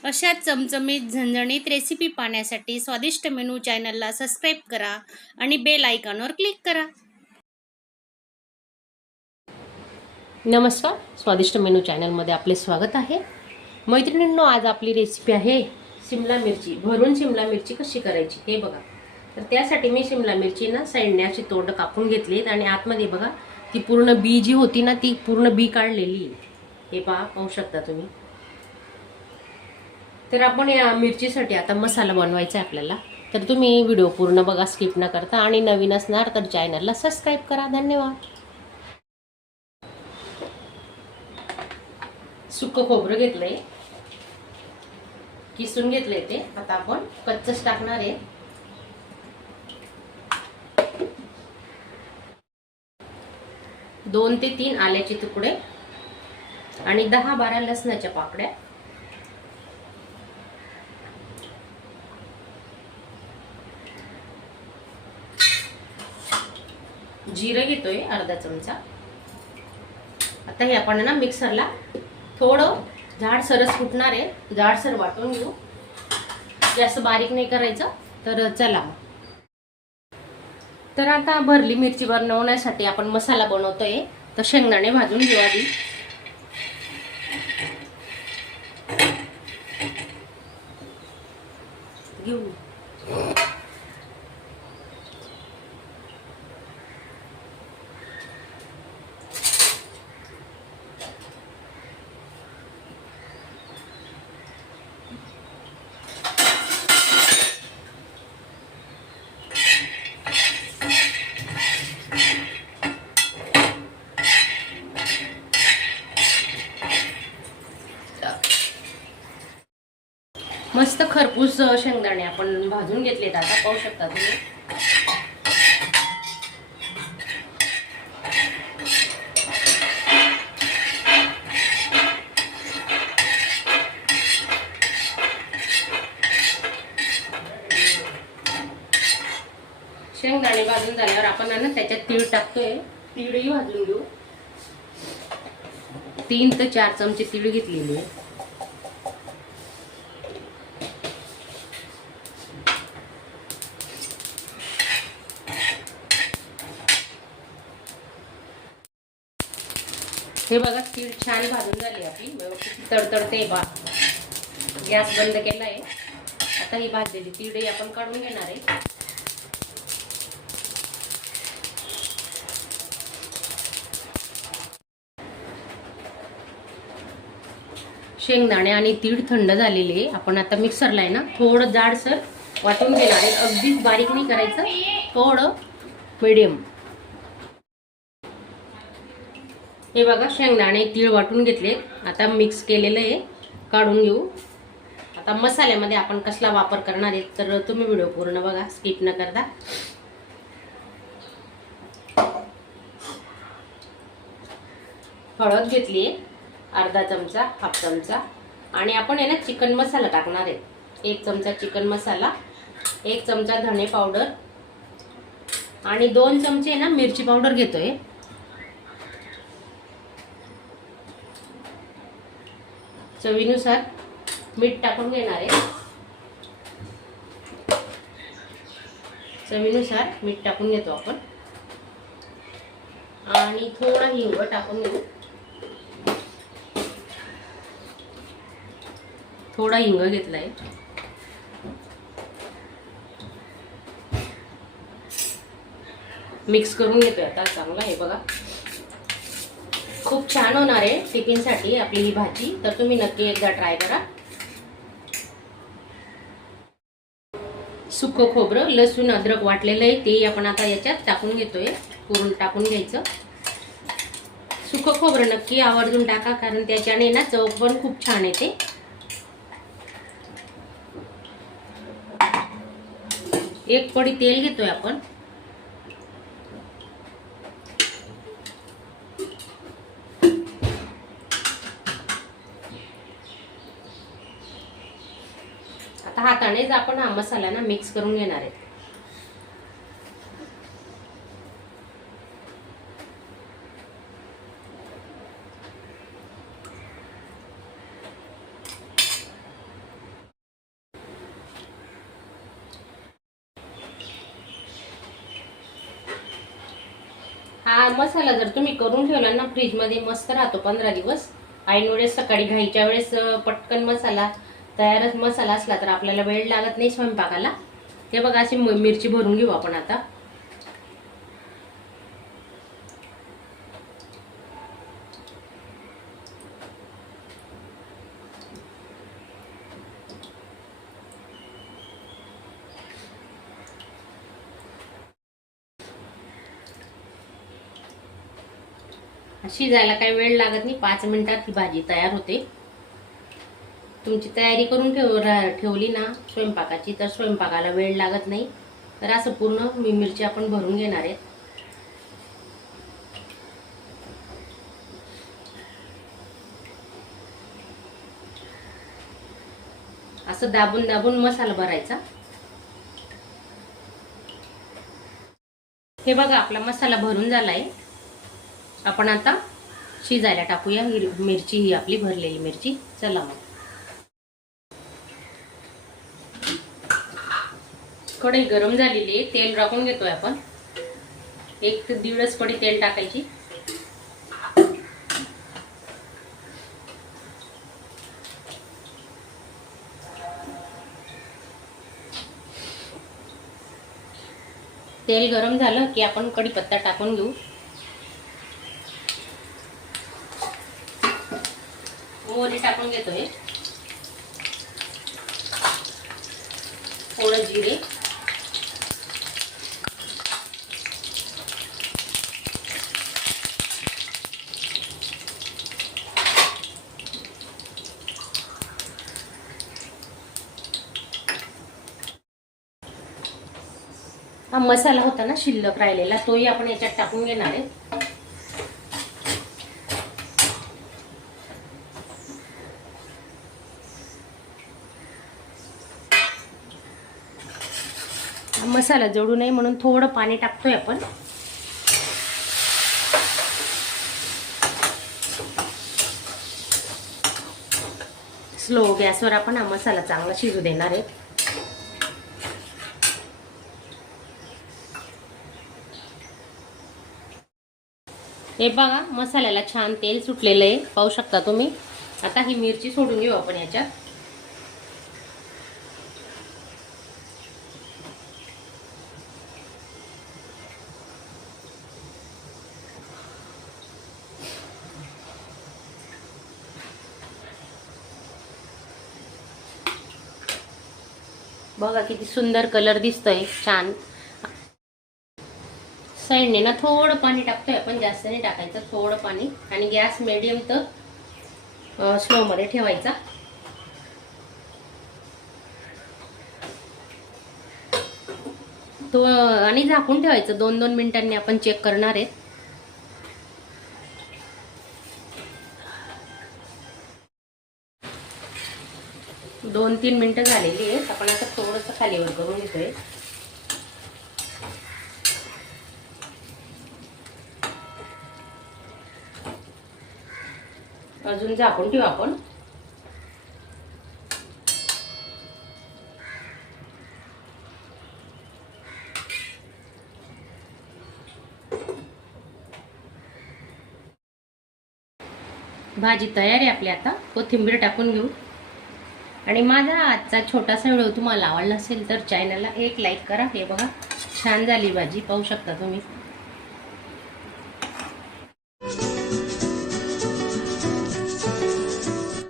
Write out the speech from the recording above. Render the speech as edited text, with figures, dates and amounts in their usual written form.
अशा चमचमीत झणझणीत रेसिपी पाहण्यासाठी स्वादिष्ट मेनू चॅनलला सबस्क्राईब करा आणि बेल आयकॉनवर क्लिक करा. नमस्कार, स्वादिष्ट मेनू चॅनलमध्ये आपले स्वागत आहे. मैत्रिणींनो, आज आपली रेसिपी आहे शिमला मिरची. भरून शिमला मिरची कशी करायची हे बघा. तर त्यासाठी मी शिमला मिरची ना साईडने अशी तोंड कापून घेतलीत आणि आतमध्ये बघा ती पूर्ण बी जी होती ना ती पूर्ण बी काढलेली. हे पाहू शकता तुम्ही. तर आपण या मिरचीसाठी आता मसाला बनवायचा आहे आपल्याला. तर तुम्ही व्हिडिओ पूर्ण बघा, स्किप न करता, आणि नवीन असणार तर चॅनलला सबस्क्राईब करा. धन्यवाद. सुकं खोबरं घेतलंय, किसून घेतलंय ते. आता आपण कच्चच टाकणार आहे. दोन ते तीन आल्याचे तुकडे आणि 10-12 लसणाच्या पाकड्या. जिरं घेतोय अर्धा चमचा. आता हे आपण ना मिक्सरला थोडं जाडसरच कुटणार आहे. जाडसर वाटून घेऊ, जास्त बारीक नाही करायचं. तर चला. तर आता भरली मिरची बनवण्यासाठी आपण मसाला बनवतोय. तर शेंगदाणे भाजून घेऊ आधी. घेऊ मस्त खरपूस शेंगदाणे आपण भाजून घेतलेत. आता पाहू शकता तुम्ही. शेंगदाणे भाजून झाल्यावर आपण ना त्याच्यात तीळ टाकतोय. तीळही भाजून घेऊ. 3 ते 4 चमचे तीळ घेतलेली आहे. हे बघा, तीळ छान भाजून झाली आपली. व्यवस्थित तडतडते. गॅस बंद केलाय. आता ही भाजलेली तीळही आपण काढून घेणार आहे. शेंगदाणे आणि तीळ थंड झालेले. आपण आता मिक्सरला आहे ना थोडं जाडसर वाटून घेणार आहे. अगदीच बारीक नाही करायचं, थोडं मीडियम. हे बघा, शेंगदाणे तीळ वाटून घेतले. आता मिक्स केलेलं आहे, काढून घेऊ. आता मसाल्यामध्ये आपण कसला वापर करणार आहे तर तुम्ही व्हिडिओ पूर्ण बघा, स्किप न करता. हळद घेतली आहे अर्धा चमचा, हाफ चमचा. आणि आपण आहे ना चिकन मसाला टाकणार आहे. 1 चमचा चिकन मसाला, 1 चमचा धणे पावडर आणि 2 चमचे ना मिरची पावडर घेतोय. चवीनुसार मीठ टाकून घेणार आहे. चवीनुसार मीठ टाकून घेतो आपण. आणि थोडा हिंग टाकून घेऊ. थोडा हिंग घेतलाय. मिक्स करून घेतोय आता चांगला. हे बघा, खूप छान होणार आहे टिफिनसाठी आपली ही भाजी. तर तुम्ही नक्की एकदा ट्राय करा. सुकं खोबरं, लसूण, अद्रक वाटलेलं आहे ते आपण आता याच्यात टाकून घेतोय. पूर्ण टाकून घ्यायचं. सुकं खोबरं नक्की आवर्जून टाका, कारण त्याच्याने ना चव पण खूप छान येते. एक पडी तेल घेतोय आपण. आता हातानेच आपण हा मसाला ना मिक्स करून घेणार आहे. हा मसाला जर तुम्ही करून ठेवला ना फ्रीजमध्ये मस्त राहतो 15 दिवस. ऐन वेळेस सकाळी घाईच्या वेळेस पटकन मसाला तयारच मसाला असला तर आपल्याला वेळ लागत नाही स्वयंपाकाला. ते बघा अशी मिरची भरून घेऊ आपण आता. शिजायला काही वेळ लागत नाही, 5 मिनिटात ही भाजी तयार होते. तुमची तयारी करून ठेवली ना स्वयंपाकाची तर स्वयंपाकाला वेळ लागत नाही. तर असं पूर्ण मिरची आपण भरून घेणार आहे. असं दाबून दाबून मसाला भरायचा. हे बघा आपला मसाला भरून झालाय. आपण आता शिजायला टाकूया मिरची, ही आपली भरलेली मिरची. चला मग. कढई गरम झालेली आहे, तेल टाकून घेतोय आपण. 1 ते 1.5 पडी तेल टाकायची. तेल गरम झालं की आपण कढीपत्ता टाकून घेऊ. मोहरी टाकून घेतोय. थोडं जिरे, हा मसाला होता ना शिल्लक राहिलेला तोही आपण याच्यात टाकून घेणार आहे. मसाला जळू नये म्हणून थोडं पाणी टाकतोय आपण. स्लो गॅसवर आपण हा मसाला चांगला शिजू देणार आहे. हे बघा मसाल्याला छान तेल सुटलेलं आहे, पाहू शकता तुम्ही. आता ही मिरची सोडून घेऊ आपण याच्यात. बघा किती सुंदर कलर दिसतोय छान. साईडने ना थोडं पाणी टाकतोय आपण, जास्त नाही टाकायचं, थोडं पाणी. आणि गॅस मीडियम तर स्लो मध्ये ठेवायचा. तो आणि झाकून ठेवायचं. 2-2 मिनिटांनी आपण चेक करणार आहे. दोन 3 मिनिटं झालेली आहेत. आपण आता थोडंसं खालीवर करून घेतोय. अजून झाकून ठेवू आपण. भाजी तयार आहे आपली. आता कोथिंबीर टाकून घेऊ. आणि माझा आजचा छोटासा व्हिडिओ तुम्हाला आवडला असेल तर चॅनलला एक लाईक करा. हे बघा छान झाली भाजी, पाहू शकता तुम्ही.